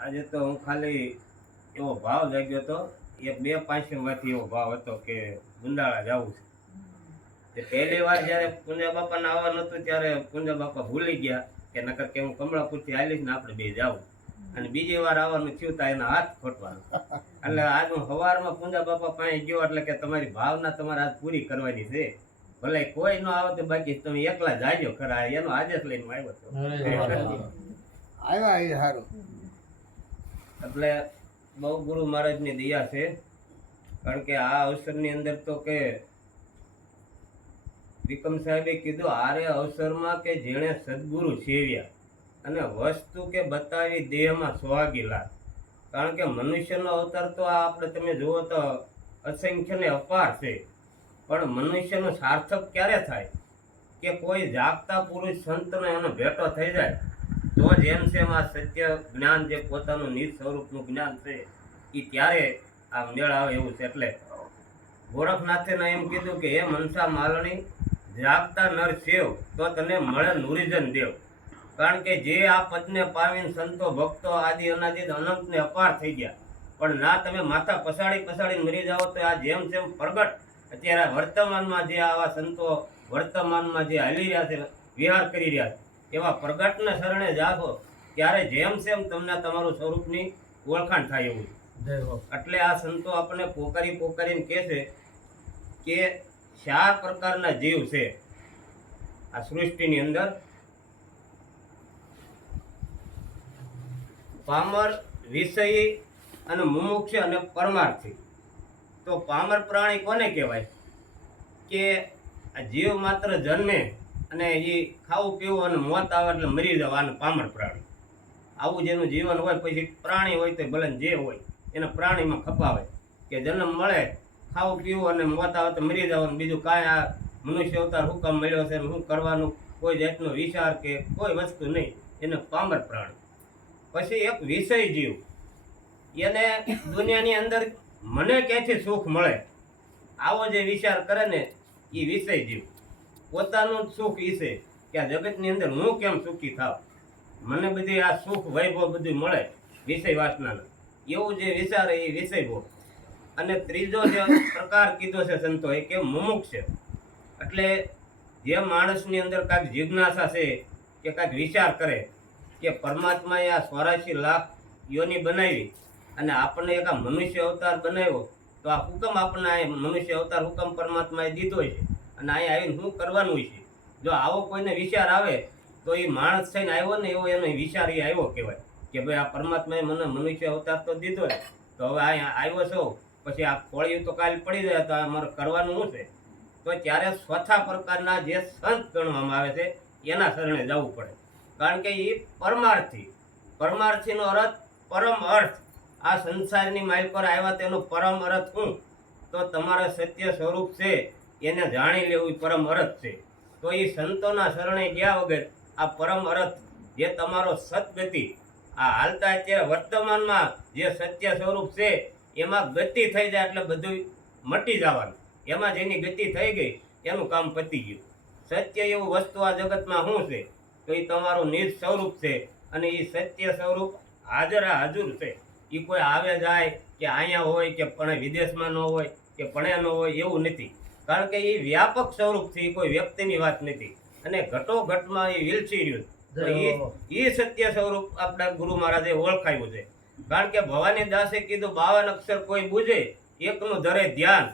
આજે તો હું ખાલી એવો ભાવ જાગ્યો હતો, એક બે પાંચમાંથી એવો ભાવ હતો કે ગુંદાળા જવું છે. પહેલી વાર જયારે પુંજા બાપાને આવવાનું હતું ત્યારે પુંજા બાપા ભૂલી ગયા કે નકર કે હું કમળાપુરથી આવીશ ને આપણે બે જાવું. અને બીજી વાર આવવાનું થયું તા એના હાથ ખોટવાનું. એટલે આજ હું સવારમાં પુંજા બાપા પાસે ગયો એટલે કે તમારી ભાવના તમારે આજ પૂરી કરવાની છે. ભલે કોઈ ન આવે તો બાકી તમે એકલા જાજો ખરા, એનો આદેશ લઈને આવ્યો હતો. આવ્યા એ સારું. એટલે બહુ ગુરુ મહારાજની દયા છે. કારણ કે આ અવસરની અંદર તો કે વિક્રમ સાહેબે કીધું આરે અવસરમાં કે જેણે સદગુરુ સેવ્યા અને વસ્તુ કે બતાવી દેહમાં સુહાગી લાગ. કારણ કે મનુષ્યનો અવતાર તો આ આપણે તમે જુઓ તો અસંખ્ય ને અપાર છે, પણ મનુષ્યનો સાર્થક ક્યારે થાય કે કોઈ જાગતા પુરુષ સંતને એનો ભેટો થઈ જાય તો જેમ સેમ આ સત્ય જ્ઞાન જે પોતાનું નિજ સ્વરૂપનું જ્ઞાન છે એ ત્યારે આ મેળ આવે એવું છે. એટલે ગોરખનાથે એમ કીધું કે હે મનસા માલણી જાગતા નર સેવ તો તને મળે નુરીજન દેવ. કારણ કે જે આ પદને પાવીને સંતો ભક્તો આદિ અનાદિ અનંતને અપાર થઈ ગયા, પણ ના તમે માથા પસાડી મરી જાઓ તો આ જેમ જેમ પ્રગટ અત્યારે વર્તમાનમાં જે આવા સંતો વર્તમાનમાં જે હાલી રહ્યા છે, વિહાર કરી રહ્યા છે, એવા પ્રગટને શરણે જાગો ત્યારે જેમ સેમ તમને તમારું સ્વરૂપની ઓળખાણ થાય એવું. એટલે આ સંતો આપણને પોકારીને કહે છે કે 4 પ્રકારના જીવ છે આ સૃષ્ટિની અંદર. પામર, વિષયી અને મુમુક્ષ અને પરમાર્થી. તો પામર પ્રાણી કોને કહેવાય કે આ જીવ માત્ર જન્મે અને એ ખાવું પીવું અને મોત આવે એટલે મરી જવાનું પામર પ્રાણી. આવું જેનું જીવન હોય, પછી પ્રાણી હોય તો ભલે જે હોય એને પ્રાણીમાં ખપાવે કે જન્મ મળે, ખાવું પીવું અને મોત આવે તો મરી જવાનું, બીજું કાંઈ આ મનુષ્ય અવતાર શું કામ મળ્યો છે, શું કરવાનું, કોઈ જાતનો વિચાર કે કોઈ વસ્તુ નહીં, એને પામર પ્રાણી. પછી એક વિષય જીવ, એને દુનિયાની અંદર મને ક્યાંથી સુખ મળે આવો જે વિચાર કરે ને એ વિષય જીવ. પોતાનું સુખ ઈસે કે આ જગતની અંદર હું કેમ સુખી થાવ, મને બધી આ સુખ વૈભવ બધું મળે વિષય વાસનાના, એવું જે વિચારે એ વિષય ભોગ. અને ત્રીજો જે પ્રકાર કીધો છે સંતોએ કે મુમુક્ષ છે. એટલે જે માણસની અંદર કાંઈક જિજ્ઞાસા છે કે કાંઈક વિચાર કરે કે પરમાત્માએ આ 84 લાખ યોની બનાવી અને આપણને એક આ મનુષ્ય અવતાર બનાવ્યો, તો આ હુકમ આપણને આ મનુષ્ય અવતાર હુકમ પરમાત્માએ દીધો છે અને અહીં આવીને શું કરવાનું છે. જો આવો કોઈને વિચાર આવે તો એ માણસ થઈને આવ્યો ને એવો એનો વિચાર એ આવ્યો કહેવાય કે ભાઈ આ પરમાત્માએ મને મનુષ્ય અવતાર તો દીધો છે, તો હવે અહીંયા આવ્યો છો પછી આ ખોળિયું તો કાલે પડી જાય તો આ મારે કરવાનું શું છે. તો ત્યારે ચોથા પ્રકારના જે સંત ગણવામાં આવે છે એના શરણે જવું પડે. કારણ કે એ પરમાર્થીનો અર્થ પરમ અર્થ. આ સંસારની માઇલ પર આવ્યા તેનો પરમ અર્થ શું, તો તમારા સત્ય સ્વરૂપ છે એને જાણી લેવું પરમ અર્થ છે. તો એ સંતોના શરણે ગયા વગર આ પરમ અર્થ જે તમારો સદગતિ આ હાલતા અત્યારે વર્તમાનમાં જે સત્ય સ્વરૂપ છે એમાં ગતિ થઈ જાય એટલે બધું મટી જવાનું. એમાં જેની ગતિ થઈ ગઈ એનું કામ પતી ગયું. સત્ય એવું વસ્તુ આ જગતમાં શું છે તો એ તમારું નિજ સ્વરૂપ છે અને એ સત્ય સ્વરૂપ હાજર છે. એ કોઈ આવે જાય કે અહીંયા હોય કે પણ વિદેશમાં ન હોય કે પણ ન હોય એવું નથી. કારણ કે એ વ્યાપક સ્વરૂપ છે, એ કોઈ વ્યક્તિની વાત નથી અને ઘટોઘટમાં એ વિલસી રહ્યું. એ સત્ય સ્વરૂપ આપણા ગુરુ મહારાજે ઓળખાયું છે. કારણ કે ભવાની દાસે કીધું 52 અક્ષર કોઈ બુજે એકનું ધરે ધ્યાન.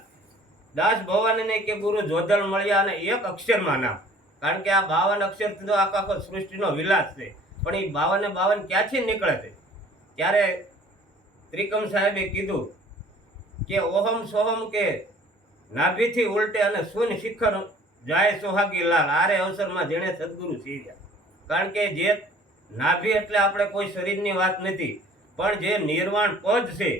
દાસ ભવાનીને કે ગુરુ જોધળ મળ્યા અને એક અક્ષરમાં નામ. કારણ કે આ 52 અક્ષર તો આખો સૃષ્ટિનો વિલાસ છે, પણ એ 52 ક્યાંથી નીકળે છે. ત્યારે ત્રિકમ સાહેબે કીધું કે ઓહમ સોહમ કે નાભીથી ઉલટે અને શૂન્ય શિખર જાય સોહાગી લાલ. આરે અવસરમાં જેણે સદગુરુ સેવ્યા. કારણ કે જે નાભી એટલે આપણે કોઈ શરીરની વાત નથી, પણ જે નિર્વાણ પદ છે,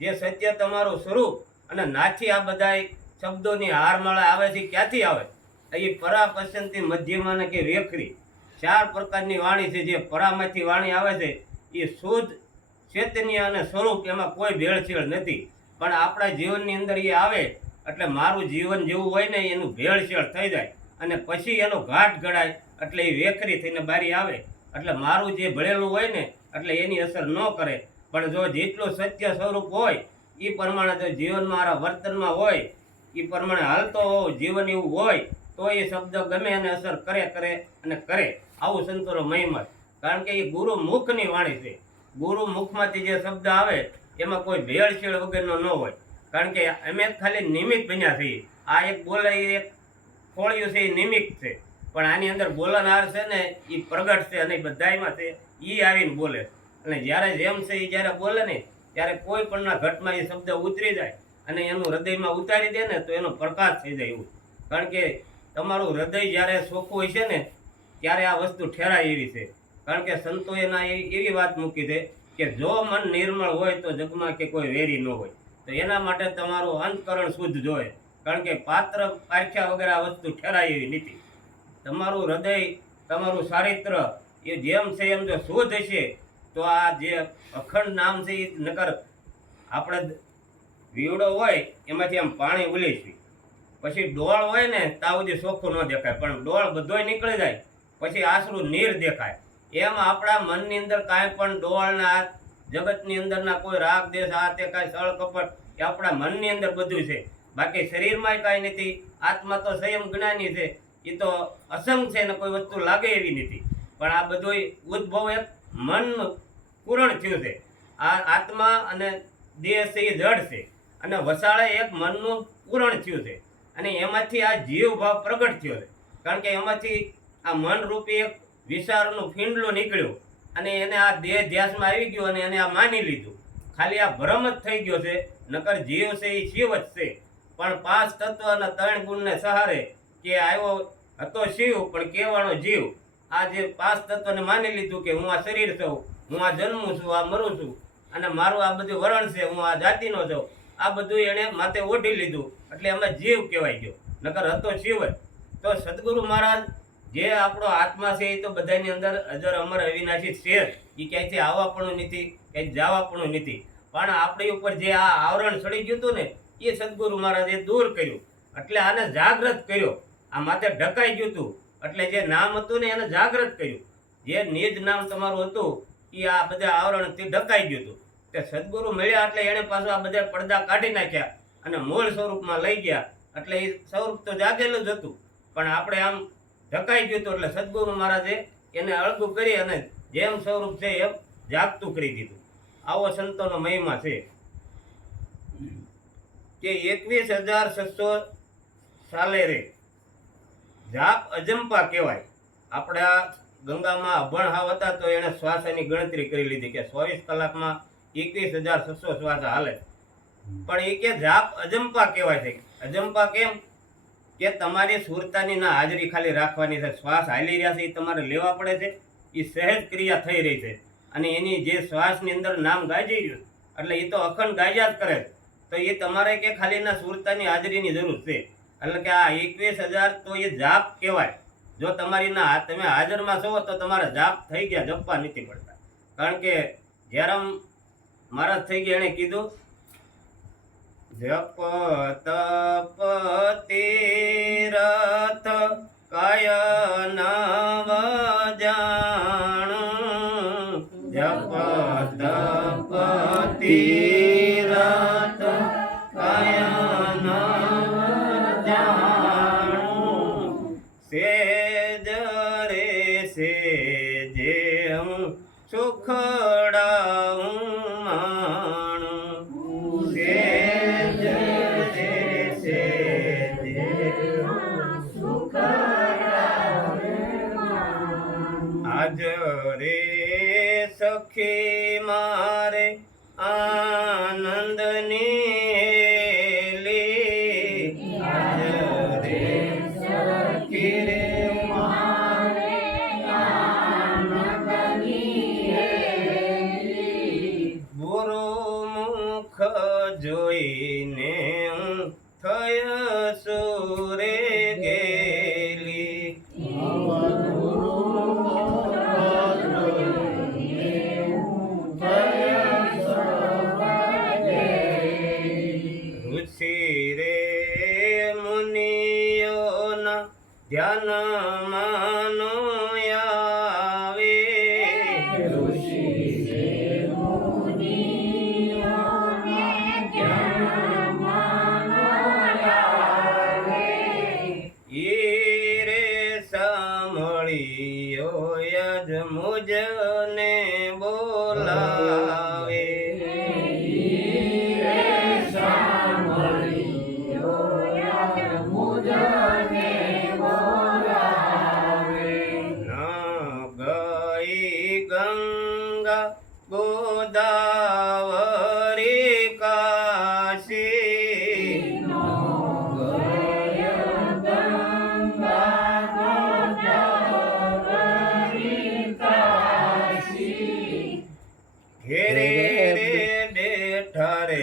જે સત્ય તમારું સ્વરૂપ અને નાથી આ બધા શબ્દોની હારમાળા આવે છે ક્યાંથી આવે, એ પરા પસંદથી મધ્યમાં કે વેખરી 4 પ્રકારની વાણી છે. જે પરામાંથી વાણી આવે છે એ શુદ્ધ ચૈતન્ય અને સ્વરૂપ, એમાં કોઈ ભેળસેળ નથી. પણ આપણા જીવનની અંદર એ આવે એટલે મારું જીવન જેવું હોય ને એનું ભેળસેળ થઈ જાય અને પછી એનો ઘાટ ઘડાય એટલે એ વેખરી થઈને બારી આવે એટલે મારું જે ભળેલું હોય ને એટલે એની અસર ન કરે. પણ જો જેટલું સત્ય સ્વરૂપ હોય એ પ્રમાણે જો જીવનમાં મારા વર્તનમાં હોય એ પ્રમાણે હાલતો હોવ જીવન એવું હોય તો એ શબ્દ ગમે એને અસર કરે કરે અને કરે. આવું સંતોનો મહિમા. કારણ કે એ ગુરુ મુખની વાણી છે. ગુરુ મુખમાંથી જે શબ્દ આવે એમાં કોઈ ભેળસેળ વગરનો ન હોય. કારણ કે અમે ખાલી નિમિત્ત બન્યા છીએ. આ એક બોલે એક ખોળ્યું છે એ નિમિત્ત છે, પણ આની અંદર બોલનાર છે ને એ પ્રગટ છે અને બધાયમાં છે એ આવીને બોલે. અને જ્યારે જેમ છે એ જ્યારે બોલે ને ત્યારે કોઈ પણના ઘટમાં એ શબ્દ ઉતરી જાય અને એનું હૃદયમાં ઉતારી દે ને તો એનો પ્રકાશ થઈ જાય એવું. કારણ કે તમારું હૃદય જ્યારે ચોખ્ખું હોય છે ને ત્યારે આ વસ્તુ ઠેરાય એવી છે. કારણ કે સંતોએ એવી વાત મૂકી છે કે જો મન નિર્મળ હોય તો જગમાં કે કોઈ વેરી ન હોય. તો એના માટે તમારું અંતકરણ શુદ્ધ જોઈએ. કારણ કે પાત્ર પારખ્યા વગર આ વસ્તુ ઠેરાય એવી નથી. તમારું હૃદય તમારું ચારિત્ર એ જેમ છે એમ જો શુદ્ધ હશે તો આ જે અખંડ નામ છે એ નકર આપણે વીવડો હોય એમાંથી આમ પાણી ઉલે છે, પછી ડોળ હોય ને ત્યાં સુધી ચોખ્ખું ન દેખાય, પણ ડોળ બધોય નીકળી જાય પછી આશરું નીર દેખાય. એમ આપણા મનની અંદર કાંઈ પણ ડોળના જગતની અંદરના કોઈ રાગ દેશ આ તે કાંઈ સળ કપટ એ આપણા મનની અંદર બધું છે. બાકી શરીરમાં કાંઈ નથી. આત્મા તો સંયમ જ્ઞાની છે, એ તો અસંગ છે ને કોઈ વસ્તુ લાગે એવી નથી. પણ આ બધું ઉદ્ભવ એક મન પૂરણ થયું છે. આ આત્મા અને દેહ છે એ જડ છે અને વસાળે એક મનનું પૂરણ થયું છે અને એમાંથી આ જીવ ભાવ પ્રગટ થયો છે. કારણ કે એમાંથી આ મન રૂપી એક વિચારનું ફીંડલું નીકળ્યું અને એને આ દેહ ધ્યાસમાં આવી ગયો અને એને આ માની લીધું. ખાલી આ ભ્રમ જ થઈ ગયો છે. નકર જીવ છે એ શિવ જ છે. પણ 5 તત્વ અને 3 ગુણને સહારે કે આવ્યો હતો શિવ પણ કહેવાનો જીવ. આ જે 5 તત્વને માની લીધું કે હું આ શરીર છું, હું આ જન્મું છું, આ મરું છું અને મારું આ બધું વરણ છે, હું આ જાતિનો છું, આ બધું એણે માથે ઓઢી લીધું એટલે એમાં જીવ કહેવાય ગયો. નકર હતો શિવ જ. તો સદગુરુ મહારાજ જે આપણો આત્મા છે એ તો બધાની અંદર અજર અમર અવિનાશી છે. એ ક્યાંયથી આવવા પણ નથી, ક્યાંય જવા પણ નથી. પણ આપણી ઉપર જે આ આવરણ ચડી ગયું હતું ને એ સદગુરુ મહારાજે દૂર કર્યું. એટલે આને જાગૃત કર્યો. આ માથે ઢકાઈ ગયું હતું એટલે જે નામ હતું ને એને જાગૃત કર્યું. જે નિજ નામ તમારું હતું એ આ બધા આવરણથી ઢકાઈ ગયું હતું. તે સદગુરુ મળ્યા એટલે એને પાછું આ બધા પડદા કાઢી નાખ્યા અને મૂળ સ્વરૂપમાં લઈ ગયા. એટલે એ સ્વરૂપ તો જાગેલું જ હતું પણ આપણે આમ ઢકાઈ ગયું હતું એટલે સદગુરુ મહારાજે એને અળગું કરી અને જેમ સ્વરૂપ છે એમ જાગતું કરી દીધું. આવો સંતોનો મહિમા છે કે 21,600 સાલે રે જાપ અજંપા કહેવાય. આપણા ગંગામાં અભણ હાવ હતા તો એને શ્વાસની ગણતરી કરી લીધી કે 24 કલાકમાં 21,600 શ્વાસ હાલે. પણ એ કે જાપ અજંપા કહેવાય છે. અજંપા કેમ કે તમારી સુરતાની ના હાજરી ખાલી રાખવાની છે. શ્વાસ હાલી રહ્યા છે એ તમારે લેવા પડે છે. એ સહેજ ક્રિયા થઈ રહી છે અને એની જે શ્વાસની અંદર નામ ગાજી રહ્યું એટલે એ તો અખંડ ગાયા જ કરે છે. તો એ તમારે કે ખાલી ના સુરતાની હાજરીની જરૂર છે. એટલે કે આ 21,000 તો એ જાપ કહેવાય. જો તમારી ના તમે હાજરમાં છો તો તમારા જાપ થઈ ગયા, જપવા નથી પડતા. કારણ કે જયરામ મહારાજ થઈ ગયા એણે કીધું જપ તપ તીરથ કાય નવ જાણું. જપ તપ તીરથ કાય નવ જાણું. સેજ રે સેજે હું સુખડાઉં માણું. સેજ રે સેજે આજ રે સખી મારે આનંદની હેલી. આજ રે સખી રે મારે આનંદની હેલી. ગુરુ મુખ જોઈને હું થય સુરે ગેલી. ઋષિ રે મુનિયોના ધ્યાન માનો આવે. યજ મુજને બોલાવે ગંગા ગોદાવરી કાશી ઘેરે રે બેઠા રે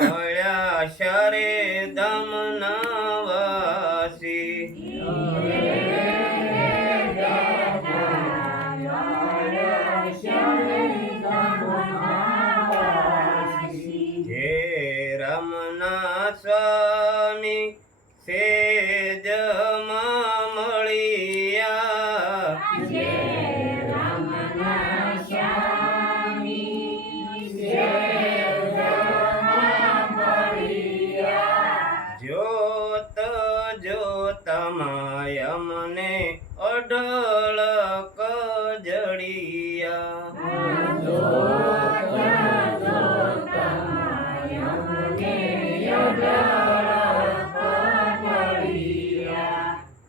મળ્યા શરે દમનવાસી સ્વામી સેજમાં મળ્યા જોત જોતમાં અમને અઢળક જડિયા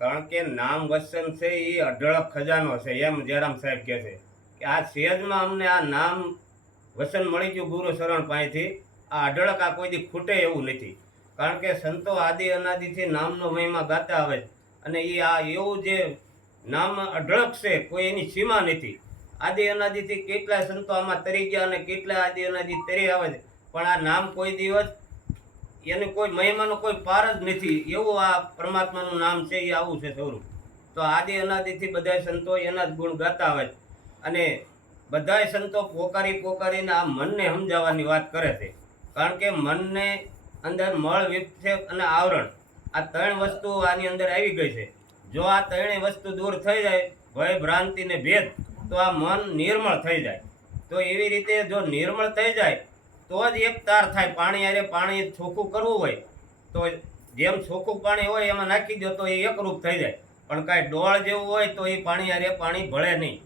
કારણ કે નામ વસન છે એ અઢળક ખજાનો છે એમ જયરામ સાહેબ કહે છે કે આ સેજમાં અમને આ નામ વસન મળી ગયું ગુરુ શરણ પાસેથી આ અઢળક આ કોઈ દી ખૂટે એવું નથી કારણ કે સંતો આદિ અનાદિથી નામનો મહિમા ગાતા આવે અને એ આ એવું જે નામ અઢળક છે કોઈ એની સીમા નથી આદિ અનાદિથી કેટલા સંતો આમાં તરી ગયા અને કેટલા આદિ અનાદિ તરી આવે છે પણ આ નામ કોઈ દિવસ એને કોઈ મહિમાનો કોઈ પાર જ નથી એવું આ પરમાત્માનું નામ છે એ આવું છે સ્વરૂપ તો આદિ અનાદિથી બધા સંતો એના જ ગુણ ગાતા આવે અને બધા સંતો પોકારીને આ મનને સમજાવવાની વાત કરે છે કારણ કે મનને અંદર મળ વિક્ષેપ અને આવરણ આ ત્રણ વસ્તુ આની અંદર આવી ગઈ છે જો આ ત્રણેય વસ્તુ દૂર થઈ જાય ભય ભ્રાંતિ ને ભેદ તો આ મન નિર્મળ થઈ જાય તો એવી રીતે જો નિર્મળ થઈ જાય તો જ એક તાર થાય પાણી અરે પાણી ચોખ્ખું કરવું હોય તો જેમ ચોખ્ખું પાણી હોય એમાં નાખી દો તો એ એકરૂપ થઈ જાય પણ કાંઈ ડોળ જેવું હોય તો એ પાણી અરે પાણી ભળે નહીં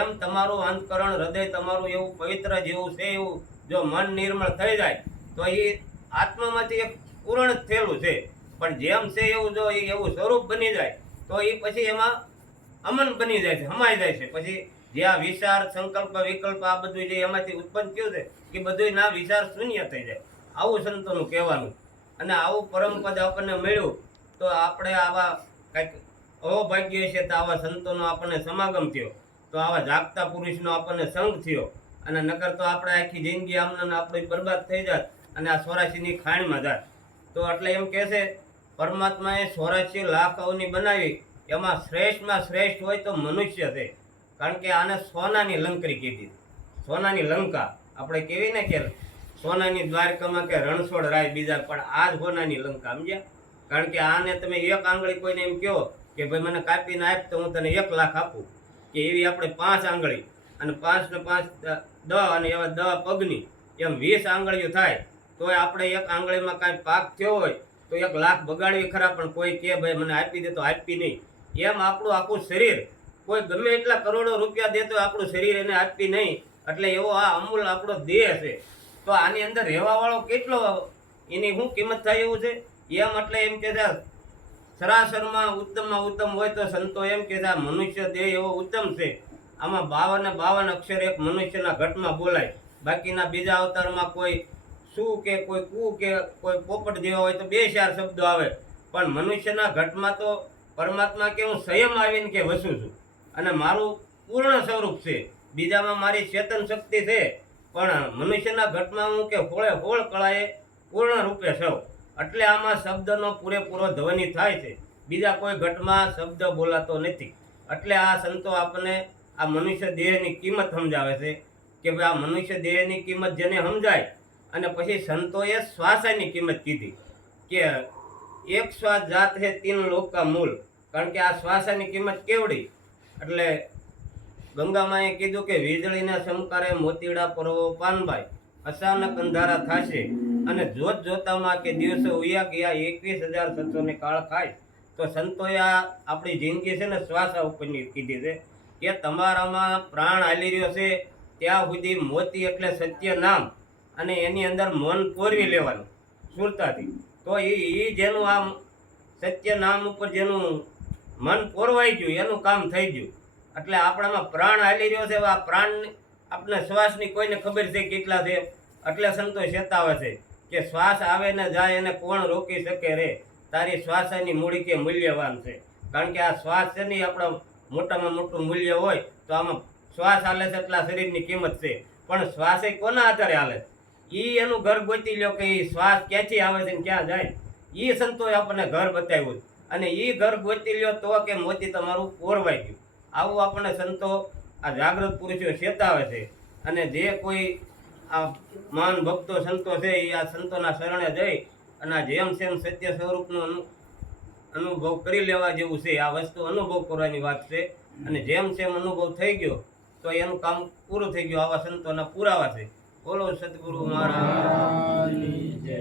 એમ તમારું અંતકરણ હૃદય તમારું એવું પવિત્ર જેવું છે એવું જો મન નિર્મળ થઈ જાય તો એ આત્મામાંથી એક પૂર્ણ જ થયેલું છે પણ જેમ છે એવું જો એ એવું સ્વરૂપ બની જાય તો એ પછી એમાં અમન બની જાય છે હમાઈ જાય છે પછી જે આ વિચાર સંકલ્પ વિકલ્પ આ બધું જે એમાંથી ઉત્પન્ન થયું છે કે બધું ના વિચાર શૂન્ય થઈ જાય આવું સંતોનું કહેવાનું અને આવું પરમપદ આપણને મળ્યું તો આપણે આવા કંઈક અહોભાગ્ય છે તો આવા સંતોનો આપણને સમાગમ થયો તો આવા જાગતા પુરુષનો આપણને સંગ થયો અને નકર તો આપણે આખી જિંદગી આમને આપણી બરબાદ થઈ જાત અને આ 84ની ખાણમાં જાત તો એટલે એમ કહે છે પરમાત્માએ 84 લાખ અવની બનાવી એમાં શ્રેષ્ઠમાં શ્રેષ્ઠ હોય તો મનુષ્ય છે કારણ કે આને સોનાની લંકરી કીધી સોનાની લંકા આપણે કેવી ને કે સોનાની દ્વારકામાં કે રણછોડ રાય બીજા પણ આ જ સોનાની લંકા સમજ્યા કારણ કે આને તમે એક આંગળી કોઈને એમ કહો કે ભાઈ મને કાપીને આપ તો હું તને 1 લાખ આપું કે એવી આપણે 5 આંગળી અને 5 ને 5 10 અને એવા 10 પગની એમ 20 આંગળીઓ થાય તો આપણે એક આંગળીમાં કાંઈ પાક થયો હોય તો 1 લાખ બગાડવી ખરા પણ કોઈ કે ભાઈ મને આપી દે તો આપી નહીં એમ આપણું આખું શરીર કોઈ ગમે એટલા કરોડો રૂપિયા દે તો આપણું શરીર એને આપી નહીં એટલે એવો આ અમૂલ આપણો દેહ છે તો આની અંદર રહેવાવાળો કેટલો એની શું કિંમત થાય એવું છે એમ એટલે એમ કે સરાસરમાં ઉત્તમમાં ઉત્તમ હોય તો સંતો એમ કે મનુષ્ય દેહ એવો ઉત્તમ છે આમાં 52 અક્ષર એક મનુષ્યના ઘટમાં બોલાય બાકીના બીજા અવતારમાં કોઈ શું કે કોઈ કુ કે કોઈ પોપટ જેવા હોય તો 2-4 શબ્દો આવે પણ મનુષ્યના ઘટમાં તો પરમાત્મા કે હું સંયમ આવીને કે વસું છું અને મારું પૂર્ણ સ્વરૂપ છે બીજામાં મારી ચેતન શક્તિ છે પણ મનુષ્યના ઘટમાં હું કે હોળે હોળ કળાએ પૂર્ણ રૂપે સૌ એટલે આમાં શબ્દનો પૂરેપૂરો ધ્વનિ થાય છે બીજા કોઈ ઘટમાં શબ્દ બોલાતો નથી એટલે આ સંતો આપણને આ મનુષ્ય દેહની કિંમત સમજાવે છે કે ભાઈ આ મનુષ્ય દેહની કિંમત જેને સમજાય અને પછી સંતોએ શ્વાસની કિંમત કીધી કે એક શ્વાસ જાત હે 3 લોક કા મૂળ કારણ કે આ શ્વાસની કિંમત કેવડી એટલે ગંગામાએ કીધું કે વીજળીના ચમકારે મોતીડા પરવો પાનભાઈ અચાનક અંધારા થશે અને જોત જોતામાં કે દિવસો ઉયા ગયા 21,700 ને કાળ ખાય તો સંતોએ આ આપણી જિંદગી છે ને શ્વાસ ઉપરની કીધી છે કે તમારામાં પ્રાણ હાલી રહ્યો છે ત્યાં સુધી મોતી એટલે સત્ય નામ અને એની અંદર મન પોરવી લેવાનું સુરતાથી. તો એ જેનું આમ સત્ય નામ ઉપર જેનું મન પોરવાઈ ગયું એનું કામ થઈ ગયું. એટલે આપણામાં પ્રાણ હાલી રહ્યો છે. આ પ્રાણ આપણે શ્વાસની કોઈને ખબર છે કેટલા છે. એટલે સંતો ચેતાવે છે કે શ્વાસ આવે ને જાય એને કોણ રોકી શકે રે, તારી શ્વાસની મૂડી કે મૂલ્યવાન છે. કારણ કે આ શ્વાસ છે ને આપણા મોટામાં મોટું મૂલ્ય હોય તો આમાં શ્વાસ હાલે છે એટલા શરીરની કિંમત છે. પણ શ્વાસ એ કોના આધારે હાલે? એ એનું ઘર ગોતી લ્યો કે એ શ્વાસ ક્યાંથી આવે છે ને ક્યાં જાય. એ સંતોએ આપણને ઘર બતાવ્યું અને એ ઘર ગોતી લ્યો તો કે મોતી તમારું પોરવાઈ ગયું. આવું આપણને સંતો આ જાગૃત પુરુષો ચેતાવે છે. અને જે કોઈ આ મહાન ભક્તો સંતો છે એ આ સંતોના શરણે જઈ અને આ જેમ સેમ સત્ય સ્વરૂપનું અનુભવ કરી લેવા જેવું છે. આ વસ્તુ અનુભવ કરવાની વાત છે. અને જેમ સેમ અનુભવ થઈ ગયો તો એનું કામ પૂરું થઈ ગયું. આવા સંતોના પુરાવા છે. બોલો સદગુરુ મહારાજની જય.